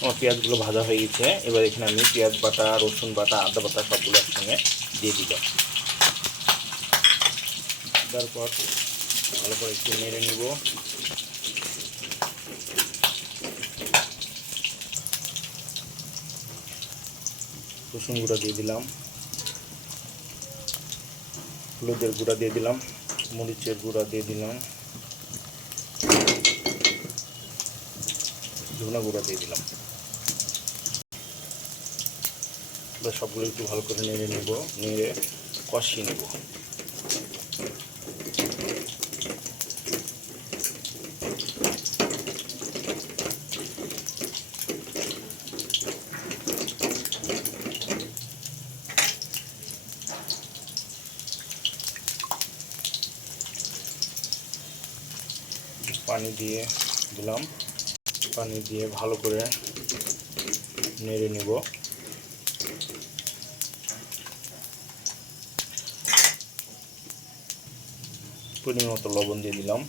আমার পেঁয়াজগুলো ভাজা হয়ে গেছে। এবার এখানে আমি পেঁয়াজ বাটা, রসুন বাটা, আদা বাটা সবগুলো একসঙ্গে দিয়ে দিব। তারপর ভালো করে একটু নেড়ে নিব। রসুন গুঁড়া দিয়ে দিলাম। হলুদের গুঁড়া দিয়ে দিলাম। মরিচের গুঁড়া দিয়ে দিলাম। ধনা গুঁড়া দিয়ে দিলাম। এবার সবগুলো একটু ভালো করে নেড়ে নেব নেড়ে কষিয়ে নেব। পানি দিয়ে দিলাম। পানি দিয়ে ভালো করে নেড়ে নেব। পরিমাণ মতো লবণ দিয়ে দিলাম।